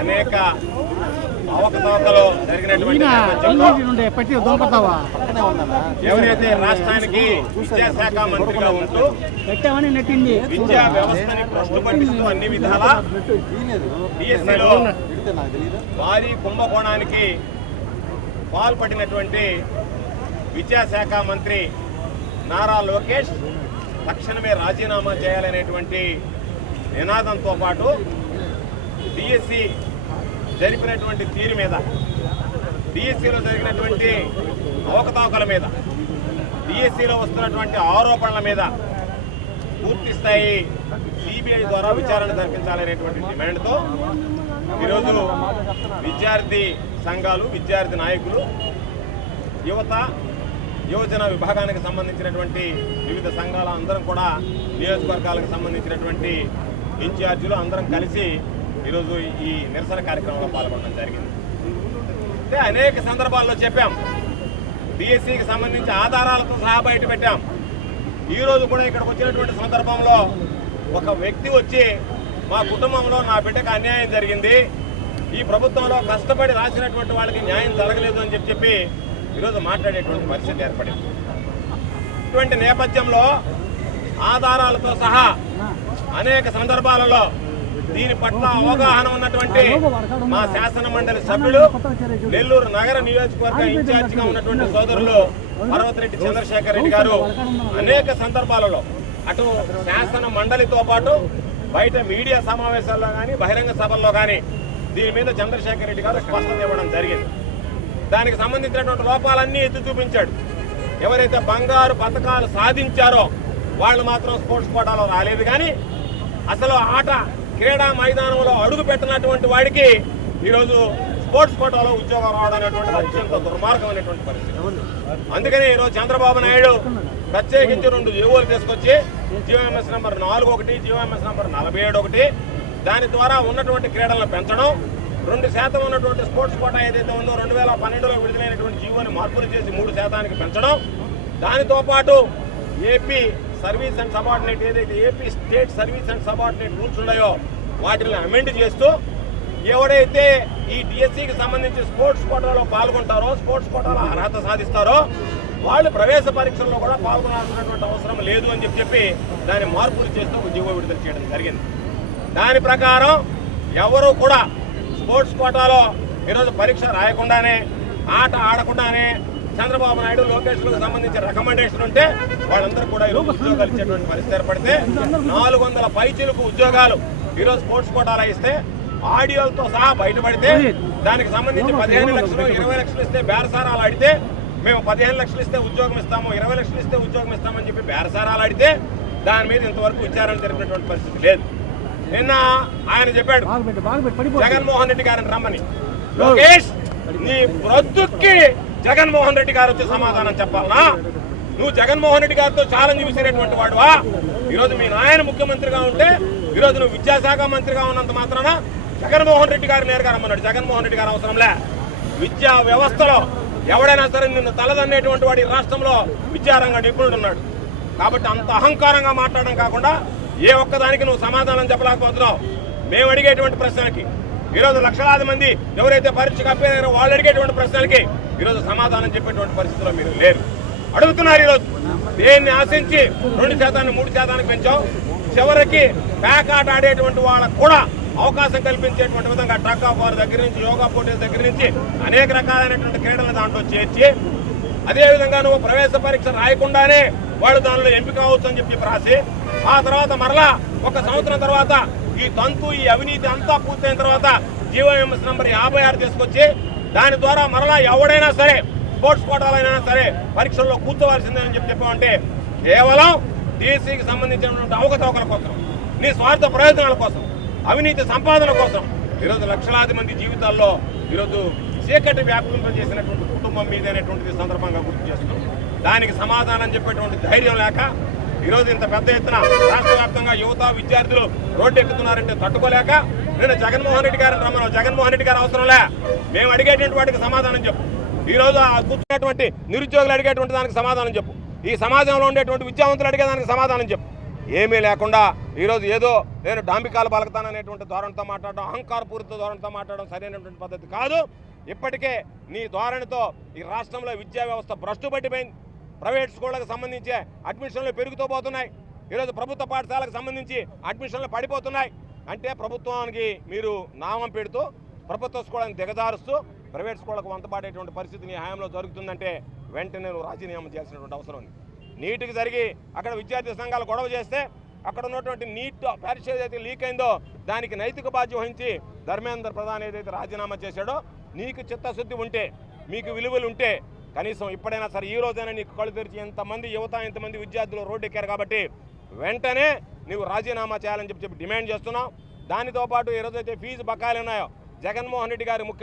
అనేక అవకతవకలు జరిగినటువంటి ఎవరైతే రాష్ట్రానికి విద్యాశాఖ మంత్రిగా ఉంటూ విద్యా వ్యవస్థని భ్రష్టు పట్టిస్తూ అన్ని విధాలా డిఎస్సిలో భారీ కుంభకోణానికి పాల్పడినటువంటి విద్యాశాఖ మంత్రి నారా లోకేష్ తక్షణమే రాజీనామా చేయాలనేటువంటి నినాదంతో పాటు డిఎస్సి జరిపినటువంటి తీరు మీద, డిఎస్సిలో జరిగినటువంటి అవకతవకల మీద, డిఎస్సిలో వస్తున్నటువంటి ఆరోపణల మీద పూర్తి స్థాయి సిబిఐ ద్వారా విచారణ జరిపించాలనేటువంటి డిమాండ్తో ఈరోజు విద్యార్థి సంఘాలు, విద్యార్థి నాయకులు, యువత యువజన విభాగానికి సంబంధించినటువంటి వివిధ సంఘాల అందరం కూడా నియోజకవర్గాలకు సంబంధించినటువంటి ఇన్ఛార్జీలు అందరం కలిసి ఈరోజు ఈ నిరసన కార్యక్రమంలో పాల్గొనడం జరిగింది. అంటే అనేక సందర్భాల్లో చెప్పాం, డిఎస్సికి సంబంధించి ఆధారాలతో సహా బయట పెట్టాం. ఈరోజు కూడా ఇక్కడికి వచ్చినటువంటి సందర్భంలో ఒక వ్యక్తి వచ్చి మా కుటుంబంలో నా బిడ్డకు అన్యాయం జరిగింది, ఈ ప్రభుత్వంలో కష్టపడి రాసినటువంటి వాళ్ళకి న్యాయం జరగలేదు అని చెప్పి ఈరోజు మాట్లాడేటువంటి పరిస్థితి ఏర్పడింది. ఇటువంటి నేపథ్యంలో ఆధారాలతో సహా అనేక సందర్భాలలో దీని పట్ల అవగాహన ఉన్నటువంటి మా శాసన మండలి సభ్యులు, నెల్లూరు నగర నియోజకవర్గ ఇన్ఛార్జిగా ఉన్నటువంటి సోదరులు పర్వతిరెడ్డి చంద్రశేఖర్ రెడ్డి గారు అనేక సందర్భాలలో అటు శాసన మండలితో పాటు బయట మీడియా సమావేశాల్లో కానీ బహిరంగ సభల్లో కానీ దీని మీద చంద్రశేఖర్ రెడ్డి గారు స్పష్టత ఇవ్వడం జరిగింది. దానికి సంబంధించినటువంటి లోపాలన్నీ ఎత్తి చూపించాడు. ఎవరైతే బంగారు పథకాలు సాధించారో వాళ్ళు మాత్రం స్పోర్ట్స్ కోటాలో రాలేదు, కానీ అసలు ఆట క్రీడా మైదానంలో అడుగు పెట్టినటువంటి వాడికి ఈరోజు స్పోర్ట్స్ కోటాలో ఉద్యోగం రావడం అనేటువంటి అత్యంత దుర్మార్గమైనటువంటి పరిస్థితి. అందుకని ఈరోజు చంద్రబాబు నాయుడు ప్రత్యేకించి 2 జీవోలు తీసుకొచ్చి జీవోఎంఎస్ నెంబర్ 41, జీవోఎంఎస్ నెంబర్ 47 దాని ద్వారా ఉన్నటువంటి క్రీడలను పెంచడం, 2% ఉన్నటువంటి స్పోర్ట్స్ కోటా ఏదైతే ఉందో 2012లో విడుదలైనటువంటి జీవోని మార్పులు చేసి 3% పెంచడం, దానితో పాటు ఏపీ సర్వీస్ అండ్ సబార్డినేట్ ఏదైతే AP state service and subordinate rules ఉన్నాయో వాటిని అమెండ్ చేస్తూ ఎవడైతే ఈ డిఎస్సికి సంబంధించి స్పోర్ట్స్ కోటాలో పాల్గొంటారో, స్పోర్ట్స్ కోటాలో అర్హత సాధిస్తారో వాళ్ళు ప్రవేశ పరీక్షల్లో కూడా పాల్గొనాల్సినటువంటి అవసరం లేదు అని చెప్పి దాన్ని మార్పులు చేస్తూ ఒక జీవో విడుదల చేయడం జరిగింది. దాని ప్రకారం ఎవరు కూడా స్పోర్ట్స్ కోటాలో ఈరోజు పరీక్ష రాయకుండానే, ఆట ఆడకుండానే చంద్రబాబు నాయుడు లోకేష్లకు సంబంధించిన రికమెండేషన్ ఉంటే వాళ్ళందరూ కూడా ఈరోజు ఉద్యోగాలు ఇచ్చేటువంటి పరిస్థితి ఏర్పడితే 400 పైచీలకు ఉద్యోగాలు ఈరోజు స్పోర్ట్స్ కోటాలో ఇస్తే ఆడియోలతో సహా బయటపడితే దానికి సంబంధించి 15 లక్షలు 20 లక్షలు ఇస్తే బేరసారాలు ఆడితే మేము 15 లక్షలు ఇస్తే ఉద్యోగం ఇస్తాము, 20 లక్షలు ఇస్తే ఉద్యోగం ఇస్తామని చెప్పి బేరసారాలు ఆడితే దాని మీద ఇంతవరకు విచారణ జరిపినటువంటి పరిస్థితి లేదు. నిన్న ఆయన చెప్పాడు జగన్మోహన్ రెడ్డి గారిని రమ్మని. లోకేష్, నీ బ్రతుక్కి జగన్మోహన్ రెడ్డి గారు వచ్చి సమాధానం చెప్పాలనా? నువ్వు జగన్మోహన్ రెడ్డి గారితో ఛాలెంజ్ విసిరేటువంటి వాడువా? ఈరోజు మీ నాయన ముఖ్యమంత్రిగా ఉంటే ఈరోజు నువ్వు విద్యాశాఖ మంత్రిగా ఉన్నంత మాత్రాన జగన్మోహన్ రెడ్డి గారు నేరుగా రమ్మన్నాడు. జగన్మోహన్ రెడ్డి గారు అవసరంలే. విద్యా వ్యవస్థలో ఎవడైనా సరే నిన్ను తలదన్నేటువంటి వాడి రాష్ట్రంలో విద్యారంగ నిపుణుడు ఉన్నాడు. కాబట్టి అంత అహంకారంగా మాట్లాడడం కాకుండా ఏ ఒక్కదానికి నువ్వు సమాధానం చెప్పలేకపోతున్నావు. మేము అడిగేటువంటి ప్రశ్నలకి ఈరోజు లక్షలాది మంది ఎవరైతే పరీక్షకు అప్పయ్యారో వాళ్ళు అడిగేటువంటి ప్రశ్నలకి ఈరోజు సమాధానం చెప్పేటువంటి పరిస్థితిలో మీరు లేరు. అడుగుతున్నారు ఈరోజు దేన్ని ఆశించి 2% 3% పెంచావు. చివరికి ప్యాకాట్ ఆడేటువంటి వాళ్ళకు కూడా అవకాశం కల్పించేటువంటి విధంగా ట్రక్ ఆఫ్ వార్ దగ్గర నుంచి యోగా పోటీల దగ్గర నుంచి అనేక రకాలైనటువంటి క్రీడలను దాంట్లో చేర్చి అదేవిధంగా నువ్వు ప్రవేశ పరీక్ష రాయకుండానే వాళ్ళు దానిలో ఎంపిక అవచ్చు అని చెప్పి రాసి ఆ తర్వాత మరలా 1 సంవత్సరం తర్వాత ఈ అవినీతి అంతా పూర్తయిన తర్వాత జీవోఎంఎస్ నంబర్ 56 తీసుకొచ్చి దాని ద్వారా మరలా ఎవడైనా సరే స్పోర్ట్స్ కోటాలైనా సరే పరీక్షల్లో కూర్చోవలసిందని చెప్పామంటే కేవలం టీసీకి సంబంధించినటువంటి అవకతవకల కోసం, నీ స్వార్థ ప్రయోజనాల కోసం, అవినీతి సంపాదన కోసం ఈరోజు లక్షలాది మంది జీవితాల్లో ఈరోజు చీకటి వ్యాపింపజేసినటువంటి కుటుంబం మీద అనేటువంటిది సందర్భంగా గుర్తు చేస్తున్నాం. దానికి సమాధానం చెప్పేటువంటి ధైర్యం లేక ఈరోజు ఇంత పెద్ద ఎత్తున రాష్ట్ర వ్యాప్తంగా యువత విద్యార్థులు రోడ్డు ఎక్కుతున్నారంటే తట్టుకోలేక నేను జగన్మోహన్ రెడ్డి గారిని రమ్మను. జగన్మోహన్ రెడ్డి గారు అవసరంలే, మేము అడిగేటువంటి వాటికి సమాధానం చెప్పు. ఈరోజు ఆ కూర్చున్నటువంటి నిరుద్యోగులు అడిగేటువంటి దానికి సమాధానం చెప్పు. ఈ సమాజంలో ఉండేటువంటి విద్యావంతులు అడిగేదానికి సమాధానం చెప్పు. ఏమీ లేకుండా ఈరోజు ఏదో నేను డాంబికాలు పలకతాననేటువంటి ధోరణితో మాట్లాడడం, అహంకారపూరిత ధోరణితో మాట్లాడడం సరైనటువంటి పద్ధతి కాదు. ఇప్పటికే నీ ధోరణితో ఈ రాష్ట్రంలో విద్యా వ్యవస్థ భ్రష్టు పట్టిపోయింది. ప్రైవేట్ స్కూళ్ళకు సంబంధించి అడ్మిషన్లు పెరుగుతూ పోతున్నాయి. ఈరోజు ప్రభుత్వ పాఠశాలకు సంబంధించి అడ్మిషన్లు పడిపోతున్నాయి. అంటే ప్రభుత్వానికి మీరు నామం పెడుతూ ప్రభుత్వ స్కూళ్ళని దిగజారుస్తూ ప్రైవేట్ స్కూళ్ళకు వంతపాడేటువంటి పరిస్థితి నీ హయాంలో జరుగుతుందంటే వెంటనే నువ్వు రాజీనామా చేయాల్సినటువంటి అవసరం ఉంది. నీటికి జరిగి అక్కడ విద్యార్థి సంఘాలు గొడవ చేస్తే అక్కడ ఉన్నటువంటి నీట్ పరీక్ష ఏదైతే లీక్ అయిందో దానికి నైతిక బాధ్యత వహించి ధర్మేంద్ర ప్రధాన్ ఏదైతే రాజీనామా చేశాడో, నీకు చిత్తశుద్ధి ఉంటే, మీకు విలువలు ఉంటే కనీసం ఇప్పుడైనా సరే ఈ రోజైనా నీకు కళ్ళు తెరిచి ఎంతమంది యువత ఎంతమంది విద్యార్థులు రోడ్డు ఎక్కారు కాబట్టి వెంటనే నువ్వు రాజీనామా చేయాలని చెప్పి డిమాండ్ చేస్తున్నావు. దానితో పాటు ఈరోజైతే ఫీజు బకాయిలు ఉన్నాయో జగన్మోహన్ రెడ్డి గారు ముఖ్యమంత్రి